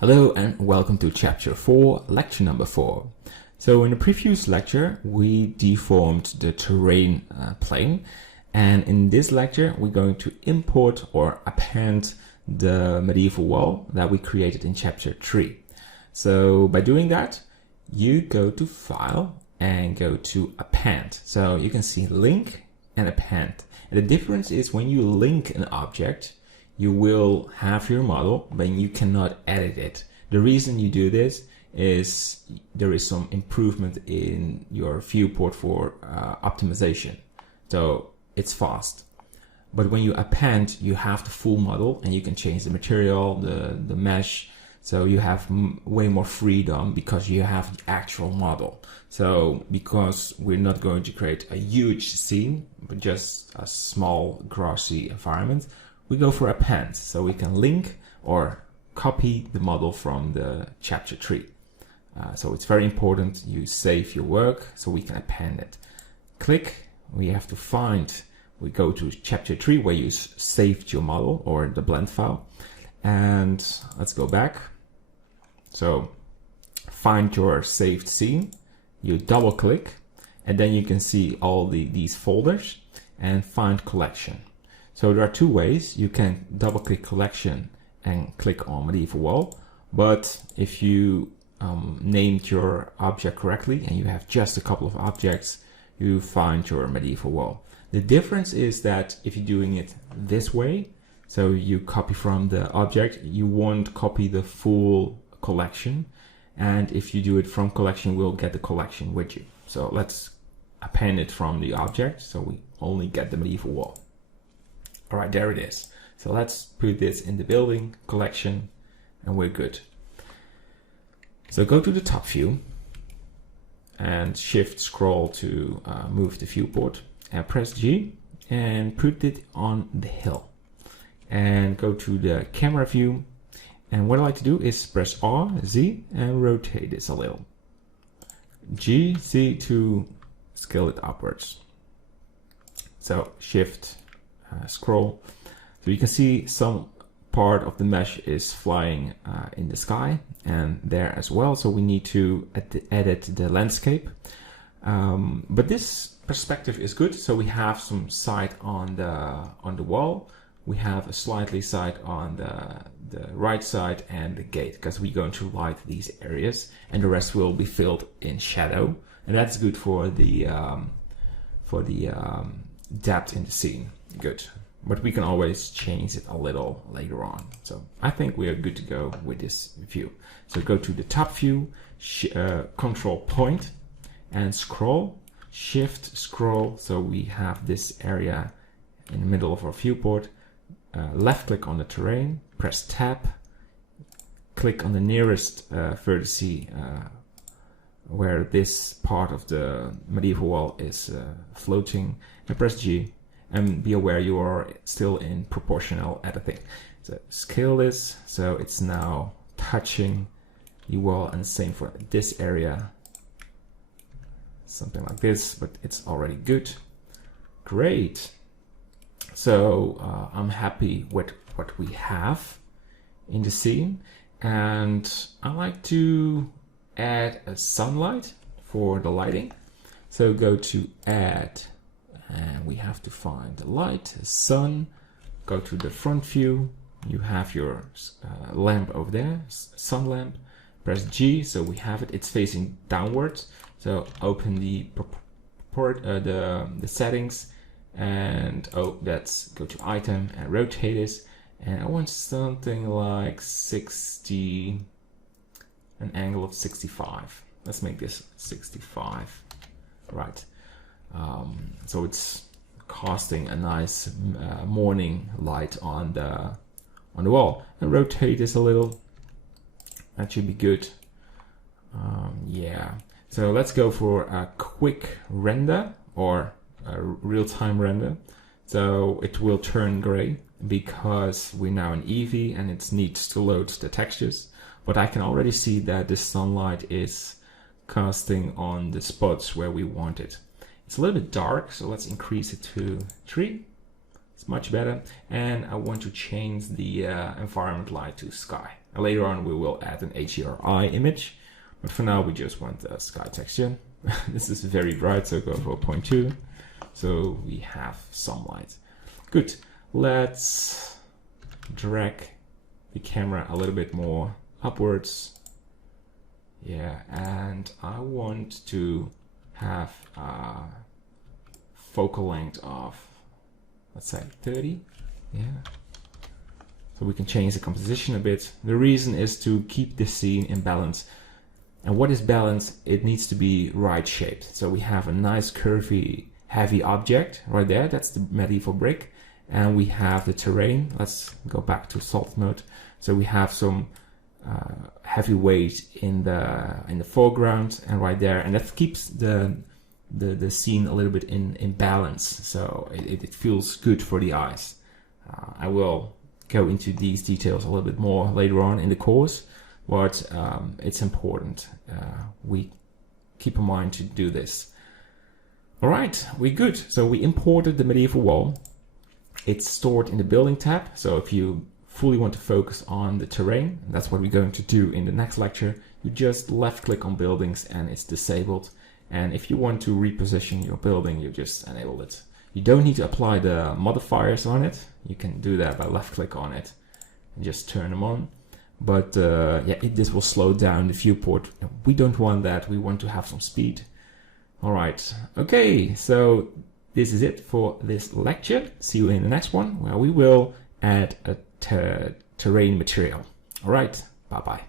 Hello and welcome to chapter 4, lecture number 4. So in the previous lecture, we deformed the terrain plane. And in this lecture, we're going to import or append the medieval wall that we created in chapter 3. So by doing that, you go to File and go to Append. So you can see Link and Append. And the difference is when you link an object, you will have your model, but you cannot edit it. The reason you do this is there is some improvement in your viewport for optimization. So it's fast. But when you append, you have the full model and you can change the material, the mesh. So you have way more freedom because you have the actual model. So because we're not going to create a huge scene, but just a small grassy environment, we go for append, so we can link or copy the model from the chapter 3. So it's very important you save your work so we can append it. Click, we have to find, we go to chapter 3 where you saved your model or the blend file. And let's go back. So find your saved scene, you double click, and then you can see all these folders and find collection. So there are two ways. You can double click collection and click on medieval wall. But if you named your object correctly and you have just a couple of objects, you find your medieval wall. The difference is that if you're doing it this way, so you copy from the object, you won't copy the full collection. And if you do it from collection, we'll get the collection with you. So let's append it from the object. So we only get the medieval wall. All right, there it is. So let's put this in the building collection and we're good. So go to the top view and shift scroll to move the viewport and press G and put it on the hill. And go to the camera view. And what I like to do is press R, Z and rotate this a little. G, Z to scale it upwards. So shift scroll. So you can see some part of the mesh is flying in the sky and there as well. So we need to edit the landscape. But this perspective is good. So we have some side on the wall. We have a slightly side on the right side and the gate because we're going to light these areas and the rest will be filled in shadow. And that's good for the depth in the scene. Good. But we can always change it a little later on. So I think we are good to go with this view. So go to the top view, control point and scroll, shift scroll. So we have this area in the middle of our viewport. Left click on the terrain, press tab, click on the nearest vertex where this part of the medieval wall is floating and press G. And be aware you are still in proportional editing. So scale this so it's now touching the wall, and same for this area. Something like this, but it's already good. Great. So I'm happy with what we have in the scene. And I like to add a sunlight for the lighting. So go to add. And we have to find the light, the sun, go to the front view, you have your lamp over there, sun lamp, press G, so we have it, it's facing downwards, so open the settings, and let's go to item and rotate this, and I want something like 60, an angle of 65, let's make this 65, right. So it's casting a nice morning light on the wall. And rotate this a little. That should be good. Yeah. So let's go for a quick render or a real-time render. So it will turn gray because we're now in Eevee and it needs to load the textures. But I can already see that the sunlight is casting on the spots where we want it. It's a little bit dark, so let's increase it to 3. It's much better. And I want to change the environment light to sky. And later on we will add an HDRI image, but for now we just want the sky texture. This is very bright, so go for 0.2. So we have some light. Good. Let's drag the camera a little bit more upwards. Yeah, and I want to have a focal length of, let's say 30. Yeah. So we can change the composition a bit. The reason is to keep the scene in balance. And what is balance? It needs to be right shaped. So we have a nice curvy, heavy object right there. That's the medieval brick. And we have the terrain. Let's go back to soft mode. So we have some heavy weight in the foreground and right there, and that keeps the scene a little bit in balance. So it feels good for the eyes. I will go into these details a little bit more later on in the course, but it's important we keep in mind to do this. All right, we're good. So we imported the medieval wall. It's stored in the building tab. So if you fully want to focus on the terrain, that's what we're going to do in the next lecture, you just left click on buildings and it's disabled. And if you want to reposition your building, you just enable it. You don't need to apply the modifiers on it. You can do that by left click on it and just turn them on. But yeah, this will slow down the viewport. We don't want that. We want to have some speed. All right. Okay. So this is it for this lecture. See you in the next one where we will add a terrain material. All right. Bye-bye.